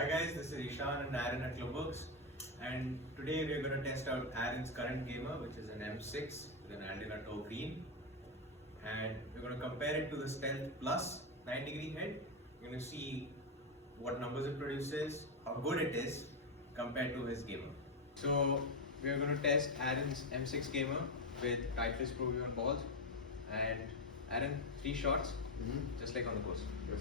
Hi guys, this is Ishan and Aaron at ClubWorks, and today we are going to test out Aaron's current gamer, which is an M6 with an Aldina toe green, and we're going to compare it to the Stealth Plus 9-degree head. We're going to see what numbers it produces, how good it is compared to his gamer. So we are going to test Aaron's M6 gamer with Titleist Pro V1 balls, and Aaron, 3 shots, just like on the course. Yes.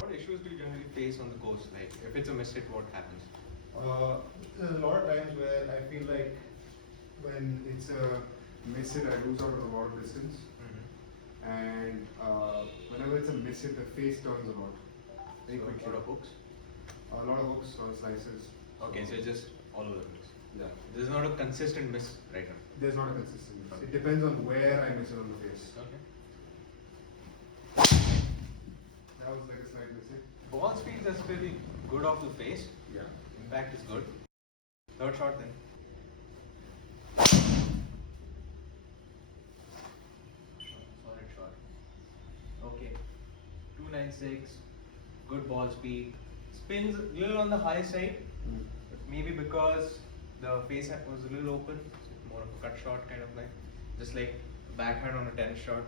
What issues do you generally face on the course? Like, if it's a miss hit, what happens? There's a lot of times where I feel like when it's a miss hit, I lose out on a lot of distance. And whenever it's a miss hit, the face turns a lot. Very quickly. A lot of hooks? A lot of hooks, a lot of slices. Okay, so it's just all over the place. Yeah. There's not a consistent miss right now. There's not a consistent miss. It depends on where I miss it on the face. Okay. That was like a slight miss hit. Ball speed that's pretty good off the face. Yeah. Impact is good. Third shot then. Solid shot. Okay. 296. Good ball speed. Spins a little on the high side. But maybe because the face was a little open, so more of a cut shot kind of like, just like backhand on a tennis shot,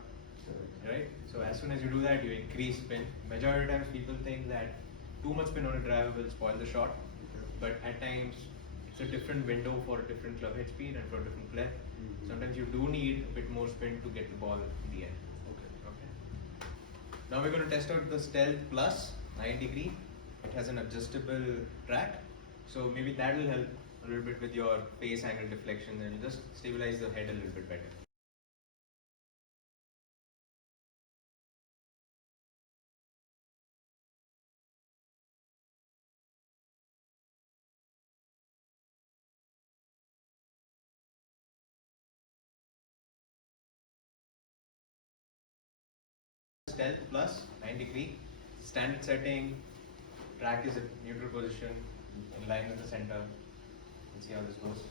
right? So as soon as you do that, you increase spin. Majority of times people think that too much spin on a driver will spoil the shot, but at times it's a different window for a different club head speed and for a different play. Sometimes you do need a bit more spin to get the ball in the end. Okay. Now we're going to test out the Stealth Plus 9-degree. It has an adjustable track, so maybe that will help a little bit with your face angle deflection and just stabilize the head a little bit better. Stealth Plus 9-degree, standard setting, track is at neutral position, in line with the center. Let's see how this goes.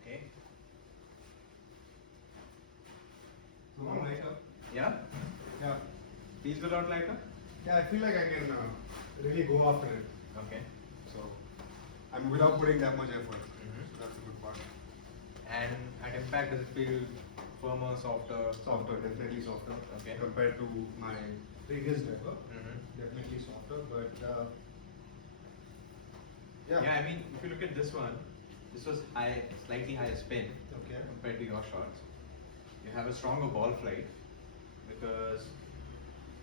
Okay. So I'm lighter. Yeah? Yeah. Feels a lot lighter? Yeah, I feel like I can really go after it. Okay. So I'm without putting that much effort. So that's a good part. And at impact, does it feel firmer, softer? Softer, definitely softer. Okay. Compared to my previous driver, definitely softer. But Yeah, I mean, if you look at this one, this was high, slightly higher spin compared to your shots. You have a stronger ball flight because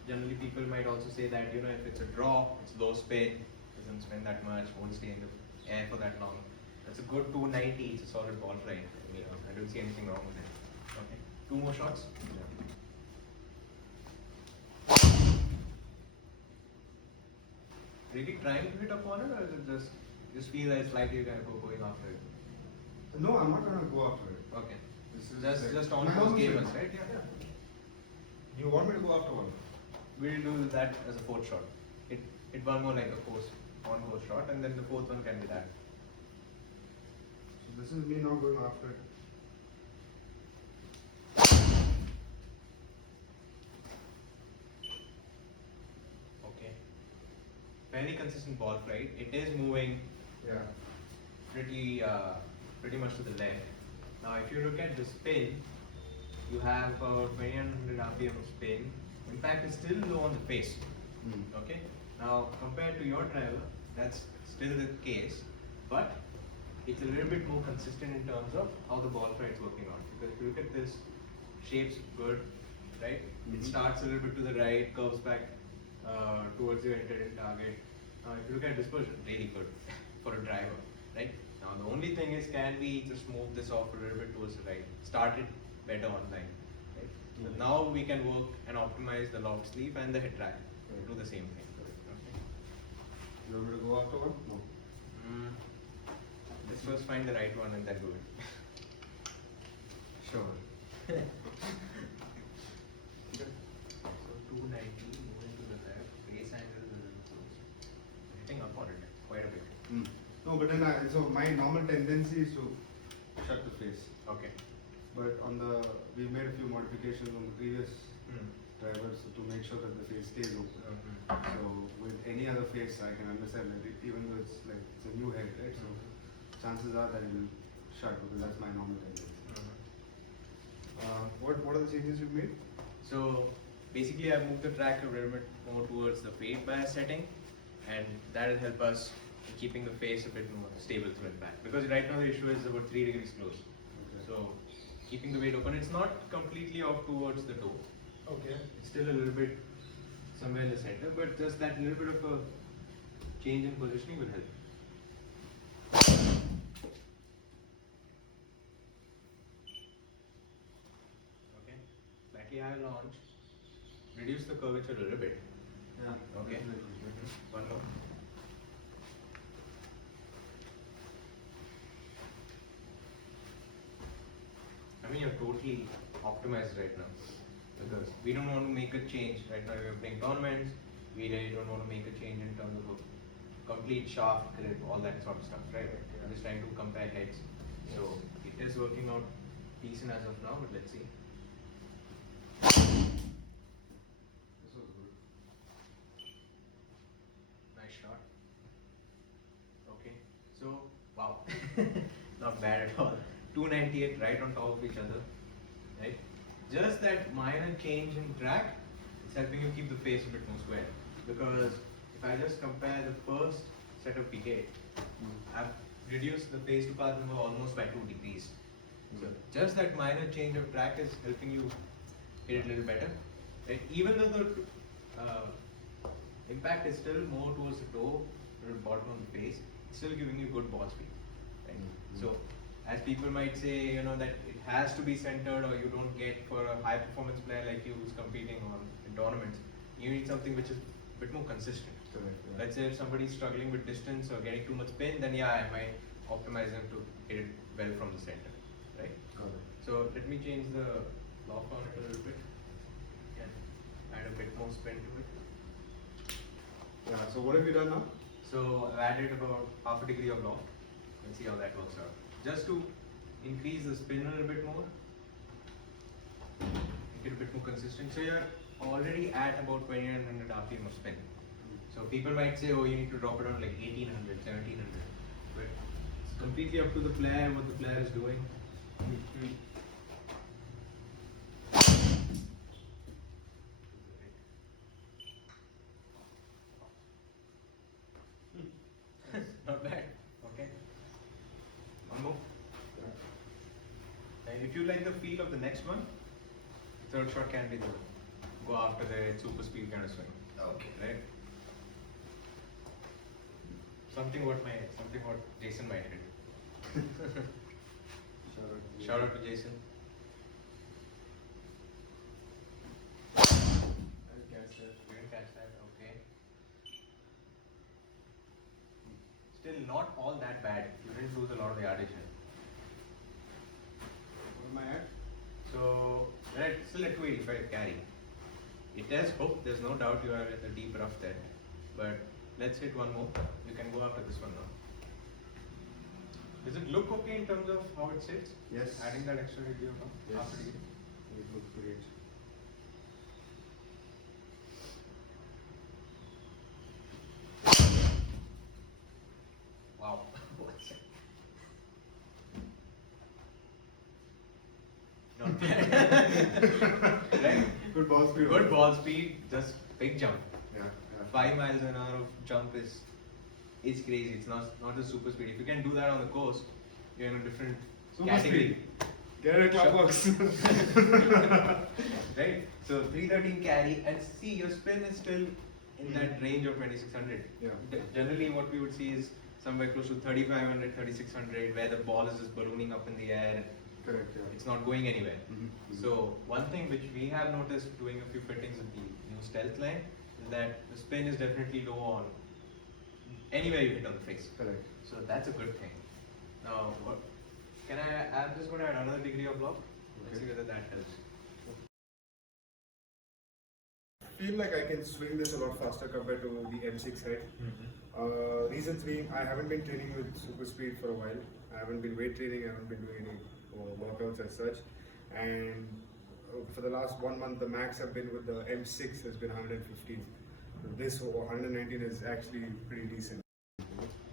generally people might also say that, you know, if it's a draw, it's low spin, doesn't spin that much, won't stay in the air for that long. That's a good 290, it's a solid ball flight. I don't see anything wrong with it. Okay, 2 more shots. Really trying to hit upon it, or is it just feel like slightly kind of going after it? no, I'm not gonna go after it. Okay. This is Just my on those normal gamers, swing. right? Yeah. You want me to go after one? We'll do that as a 4th shot. It one more like a on-course shot, and then the 4th one can be that. So this is me not going after it. Okay. Very consistent ball flight. It is moving Yeah. pretty much to the left. Now, if you look at the spin, you have 2100 RPM of spin. Impact is still low on the face. Okay. Now, compared to your driver, that's still the case, but it's a little bit more consistent in terms of how the ball flight is working on. Because if you look at this, shape's good, right? It starts a little bit to the right, curves back towards your intended target. Now, if you look at dispersion, really good for a driver, right? Now, the only thing is, can we just move this off a little bit towards the right? Start it better online, right? So now we can work and optimize the lock sleeve and the head track. Do the same thing. Okay. You want me to go after one? No. Let's first find the right one and then do it. Sure. So 290, moving to the left, face angle No, but then so my normal tendency is to shut the face. Okay. But we made a few modifications on the previous drivers to make sure that the face stays open. So with any other face, I can understand that even though it's a new head, right? So chances are that it will shut because that's my normal tendency. What are the changes you've made? So basically, I moved the track a little bit more towards the fade bias setting, and that will help us in keeping the face a bit more stable through and back. Because right now the issue is about 3 degrees close. Okay. So keeping the weight open, it's not completely off towards the toe. Okay. It's still a little bit somewhere in the center, but just that little bit of a change in positioning will help. Okay, slightly higher launch. Reduce the curvature a little bit. Yeah. Okay. One more. I mean, you're totally optimized right now because we don't want to make a change right now. We're playing tournaments. We really don't want to make a change in terms of a complete shaft grip, all that sort of stuff, right? We're just trying to compare heads. So it is working out decent as of now, but let's see. This was good. Nice shot. Okay, so wow, not bad at all. 298 right on top of each other, right? Just that minor change in track, it's helping you keep the face a bit more square. Because if I just compare the first set of PK, I've reduced the face to path number almost by 2 degrees. So just that minor change of track is helping you hit it a little better. Right? Even though the impact is still more towards the toe, or the bottom of the face, it's still giving you good ball speed. Right? So as people might say, that it has to be centered, or you don't get for a high performance player like you who's competing in tournaments, you need something which is a bit more consistent. Correct. Yeah. Let's say if somebody's struggling with distance or getting too much spin, then yeah, I might optimize them to hit it well from the center, right? Got it. So let me change the lock on it a little bit. Again, add a bit more spin to it. Yeah. So what have you done now? So I've added about half a degree of lock. Let's see how that works out. Just to increase the spin a little bit more, make it a bit more consistent. So you're already at about 2900 RPM of spin. So people might say, oh, you need to drop it on like 1800, 1700. But it's completely up to the player, what the player is doing. Not bad. Okay. One more. And if you like the feel of the next one, third shot can be the go after the super speed kind of swing. Okay. Right? Something what Jason might hit. Shout out to Jason. Didn't catch that. Okay. Still not all that bad. You didn't lose a lot of yardage here. What am I at? So right, still a 285 carry. It does hook. There's no doubt you are at a deep rough there. But let's hit one more. You can go after this one now. Does it look okay in terms of how it sits? Yes. Adding that extra degree of Yes. half a degree. It looks great. Wow. What's that? Not bad. Right? Good ball speed. Good ball speed, just big jump. Yeah. 5 miles an hour of jump is crazy. It's not a super speed. If you can do that on the coast, you're in a different Super category. speed. Get it at ClubWorks. Right? So 313 carry, and see your spin is still in that range of 2600. Yeah. Generally what we would see is somewhere close to 3500, 3600, where the ball is just ballooning up in the air. Correct. Yeah. It's not going anywhere. Mhm. So one thing which we have noticed doing a few fittings with the new Stealth line is that the spin is definitely low on anywhere you hit on the face. Correct. So that's a good thing. Now, I'm just going to add another degree of lock. Let's see whether that helps. feel like I can swing this a lot faster compared to the M6 head. Reasons being, I haven't been training with super speed for a while. I haven't been weight training, I haven't been doing any workouts as such. And for the last 1 month, the max I've been with the M6 has been 115. This 119 is actually pretty decent.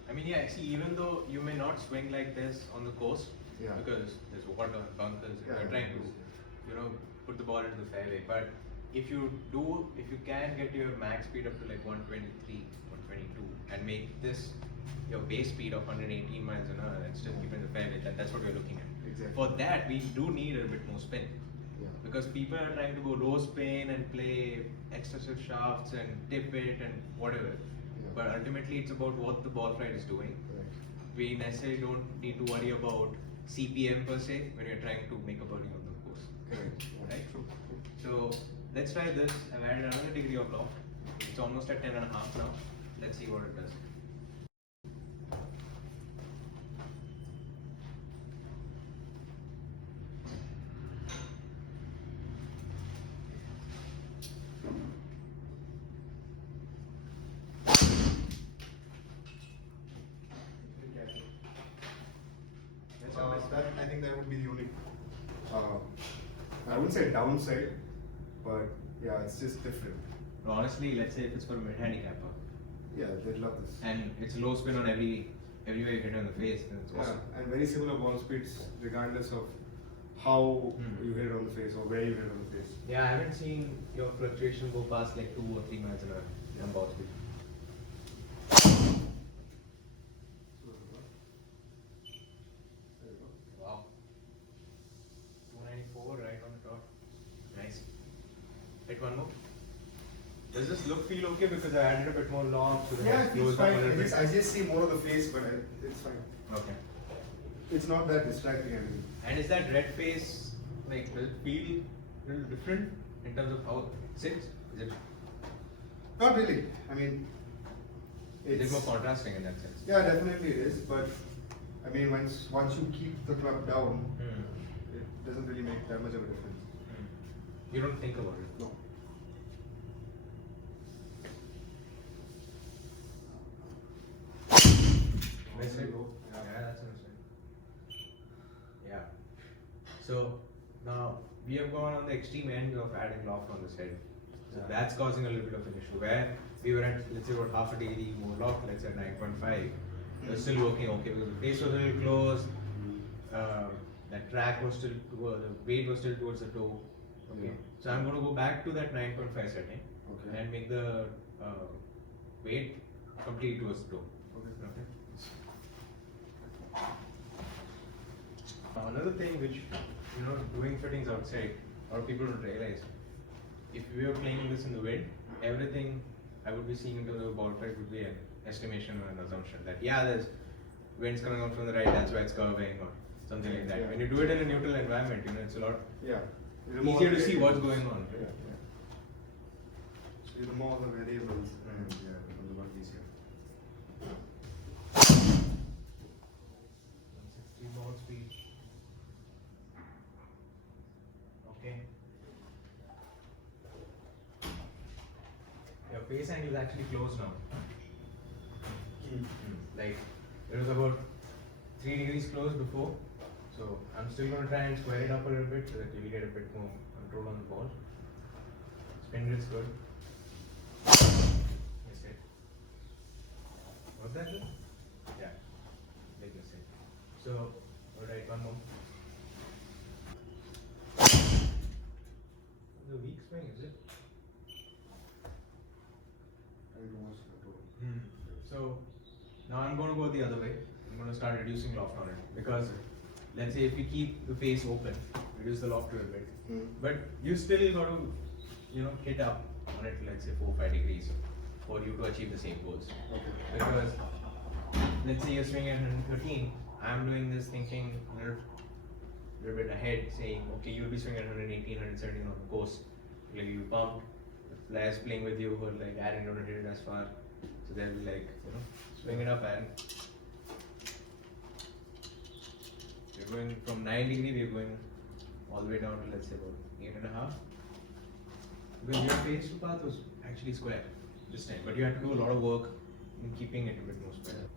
I mean, yeah, see, even though you may not swing like this on the course, because there's water and bunkers, and you're trying to, put the ball into the fairway. But if you can get your max speed up to like 123, 122, and make this your base speed of 118 miles an hour and still keep it in the fairway, then that's what we're looking at. Exactly. For that, we do need a bit more spin. Because people are trying to go low spin and play excessive shafts and tip it and whatever. But ultimately, it's about what the ball flight is doing. We necessarily don't need to worry about CPM per se when you're trying to make a birdie on the course. Right? So let's try this. I've added another degree of loft. It's almost at 10.5 now. Let's see what it does. I think that would be the only, I wouldn't say downside, but yeah, it's just different. Honestly, let's say if it's for a mid-handicapper. Yeah, they'd love this. And it's a low spin on every way you hit on the face. Then it's awesome. And very similar ball speeds regardless of how you hit it on the face or where you hit it on the face. Yeah, I haven't seen your fluctuation go past like 2 or 3 miles an hour on ball speed. Wow. 294 right on the top. Nice. Hit one more. Does this look feel okay because I added a bit more loft? So Yeah, it's fine. I just see more of the face, but it's fine. Okay. It's not that distracting. I mean. And is that red face, like, does it feel a little different in terms of how it sits? Is it? Not really. I mean, It's more contrasting in that sense. Yeah, definitely it is. But I mean, once you keep the club down, it doesn't really make that much of a difference. You don't think about it. No. Nice hit. Yeah, that's interesting. Yeah. So now we have gone on the extreme end of adding loft on this head. So that's causing a little bit of an issue. Where we were at, let's say, about half a degree more loft, let's say 9.5. We're still working okay because the face was a little closed. That track was still towards, the weight was still towards the toe. Okay. So I'm going to go back to that 9.5 setting and make the weight complete towards the toe. Okay. Another thing which, doing fittings outside, a lot of people don't realize, if we were playing this in the wind, everything I would be seeing into the ball flight would be an estimation or an assumption that, there's wind's coming out from the right, that's why it's curving or something like that. When you do it in a neutral environment, it's a lot easier to see what's going on. So you remove all the variables and the work easier. 160 ball speed. Okay. Your face angle is actually closed now. Like it was about 3 degrees closed before. So I'm still going to try and square it up a little bit so that you'll get a bit more control on the ball. Spin rate's good. Yes, it. Was that good? Yeah. Like I said. So, alright, one more. The weak swing, is it? So, now I'm going to go the other way. I'm going to start reducing loft on it because let's say if we keep the face open, reduce the loft a little bit, but you still got to, hit up on it, let's say 4 or 5 degrees for you to achieve the same goals. Because let's say you're swinging at 113, I'm doing this thinking a little bit ahead, saying, okay, you'll be swinging at 118, 117 on the course. Like you pumped, the players playing with you who are like, Aaron, don't hit it as far. So they'll be like, swing it up, and we're going from 9 degree, we're going all the way down to let's say about 8.5. Because your phase 2 path was actually square this time, but you had to do a lot of work in keeping it a bit more square.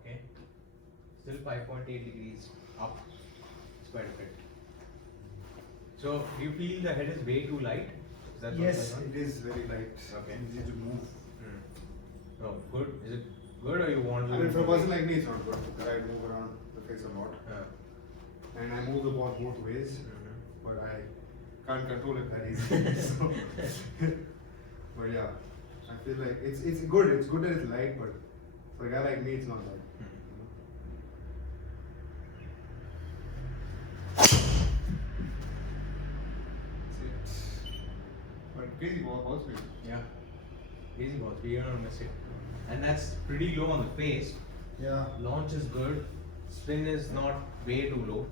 Okay. Still 5.8 degrees up. It's quite a bit. So, do you feel the head is way too light? Is that Yes, it is very light. Okay. Easy to move. Oh, good. Is it good or you want to? I mean, for a person like me, it's not good because I move around the face a lot. And I move the ball both ways, but I can't control it that easily. So, but yeah, I feel like it's good. It's good that it's light, but for a guy like me, it's not light. But crazy ball speed. Yeah. Easy ball speed, you don't miss it. And that's pretty low on the face. Yeah. Launch is good. Spin is not way too low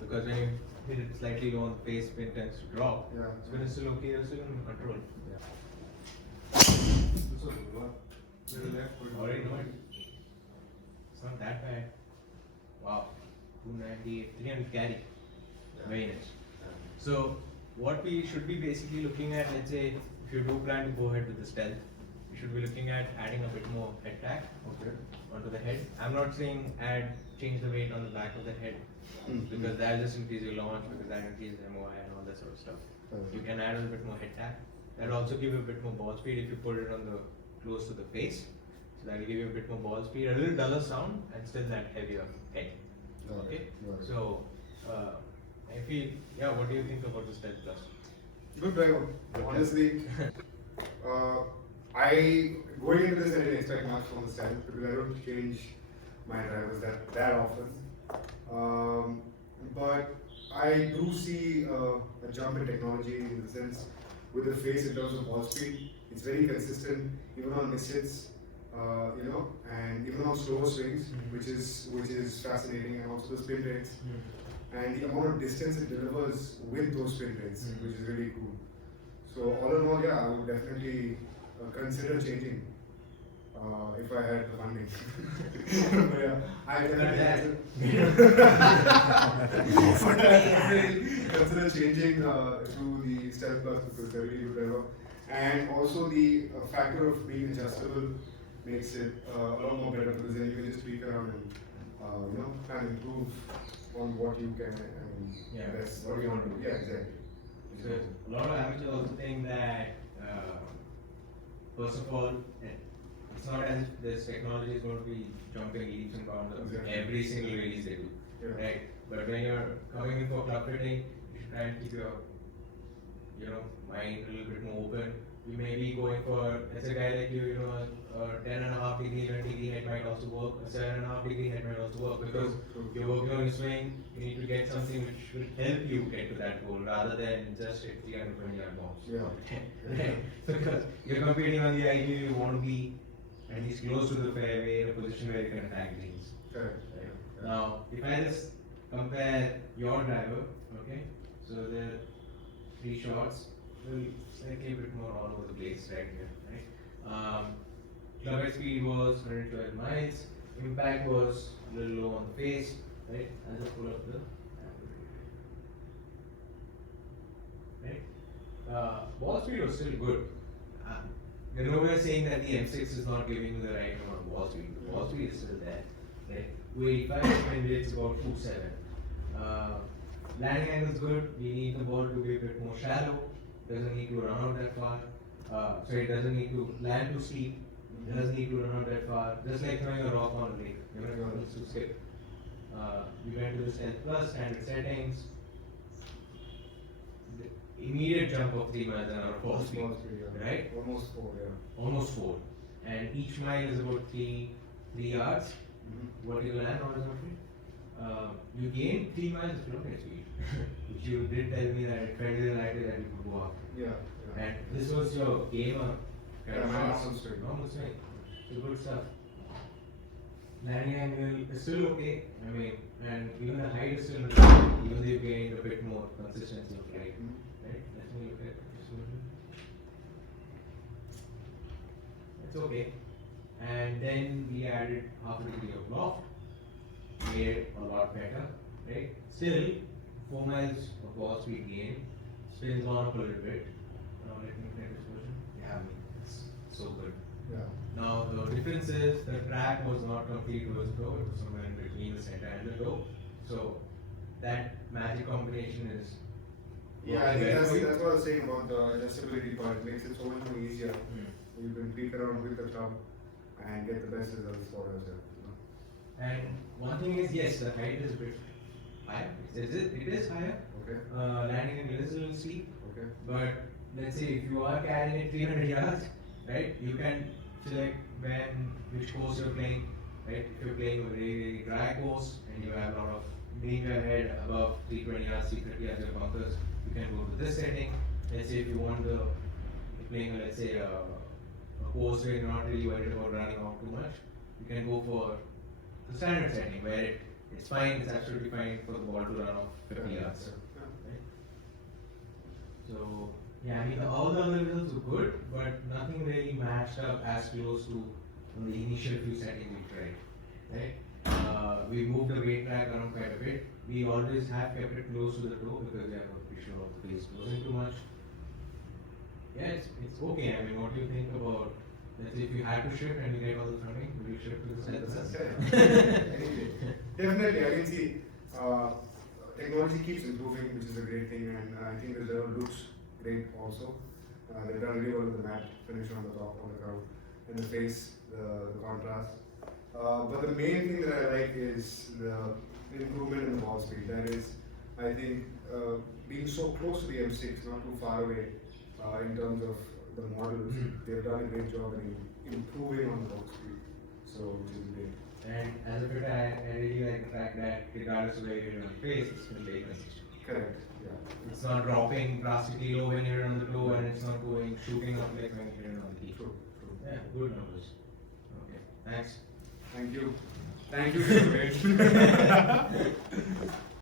because when you hit it slightly low on the face, spin tends to drop. Yeah. Spin is still okay, you're still in control. Yeah. This was a little left. Already know it. It's not that bad. Wow. 298, 300 carry. Yeah. Very nice. So, what we should be basically looking at, let's say, if you do plan to go ahead with the stealth, you should be looking at adding a bit more head tack onto the head. I'm not saying change the weight on the back of the head because that'll just increase your launch, because that increases MOI and all that sort of stuff. You can add a bit more head tack. That'll also give you a bit more ball speed if you put it on the close to the face. So that'll give you a bit more ball speed, a little duller sound, and still that heavier head. Okay. So I feel, what do you think about the Stealth Plus? Good driver. Honestly, I going into this I didn't expect much from the Stealth because I don't change my drivers that often. But I do see a jump in technology in the sense with the face in terms of ball speed. It's very consistent, even on mishits, and even on slower swings, which is fascinating, and also the spin rates. And the amount of distance it delivers with those spin rates, which is really cool. So all in all, I would definitely consider changing if I had the funding. But I definitely consider changing to the Stealth Plus because it's a really good driver. And also the factor of being adjustable makes it a lot more better because then you can just tweak around and kind of improve on what you can and that's what you want to do. Yeah, exactly. So a lot of amateurs also think that first of all, it's not as if this technology is going to be jumping leaps and bounds of every single release they do, right? But when you're coming in for club fitting, you should try and keep your mind a little bit more open. You may be going for, as a guy like you, a 10.5 degree, 20 degree head might also work, a 7.5 degree head might also work because you're working on your swing, you need to get something which will help you get to that goal rather than just hit 320 yard bombs. Right? Because you're competing on the idea you want to be at least close to the fairway in a position where you can attack greens. Correct. Right? Now, if I just compare your driver, okay, so there are 3 shots. Slightly a bit more all over the place right here, right? Club speed was 112 miles, impact was a little low on the face, right? I'll just pull up the right? Ball speed was still good. We're nowhere saying that the M6 is not giving you the right amount of ball speed. The ball speed is still there, right? 285 spin rates about 2.7. Landing angle is good. We need the ball to be a bit more shallow. Doesn't need to run out that far. So it doesn't need to land too steep. It doesn't need to run out that far. Just like throwing a rock on a lake. It needs to skip. We went to the Stealth Plus, standard settings. The immediate jump of 3 miles an hour ball speed, right? Almost 4, Almost 4. And each mile is about 3 yards. What you land horizontally. You gained 3 miles of club speed, which you did tell me that it felt really likely that you could go up. And this was your gamer normal swing. Normal swing. So good stuff. Landing angle is still okay. I mean, and even the height is still okay, even though you gained a bit more consistency of height. Right? Let me look at this one. It's okay. And then we added half a degree of loft. made it a lot better, right? Still, 4 miles of ball speed gain, spins on up a little bit. Now let me play this version. Yeah, I mean, it's so good. Yeah. Now the difference is the track was not complete towards the toe, it was somewhere in between the center and the toe. So that magic combination is Yeah, I think that's what I was saying about the adjustability part. It makes it so much more easier. You can tweak around with the club and get the best results for yourself. You know? And one thing is, yes, the height is a bit higher. It is higher. Okay. Landing angle is a little steep. Okay. But let's say if you are carrying it 300 yards, right, you can select which course you're playing. Right, if you're playing a really dry course and you have a lot of danger ahead above 320 yards, 330 yards your bunkers, you can go to this setting. Let's say if you want you're playing, let's say a course where you're not really worried about running off too much, you can go for the standard setting where it's fine, it's absolutely fine for the ball to run off 50 yards. Right? So yeah, I mean all the other results were good, but nothing really matched up as close to the initial few settings we tried. Right? We moved the weight track around quite a bit. We always have kept it close to the toe because we have a issue of the face closing too much. Yeah, it's okay. I mean, what do you think about, let's say if you had to shift and you get all the funding, would you shift to the sensors? Definitely, I can see technology keeps improving, which is a great thing, and I think the level looks great also. They've done really well with the matte finish on the top, on the ground, and the face, the contrast. But the main thing that I like is the improvement in the ball speed. That is, I think, being so close to the M6, not too far away, in terms of the models, they've done a great job in improving on the ball speed. So, which is great. And as a bit, I really like the fact that regardless of where you're on the face, it's been very consistent. Correct. Yeah. It's not dropping drastically low when you're on the toe, and it's not shooting up like when you're on the tee. True. True. Yeah, good numbers. Okay, thanks. Thank you. Thank you.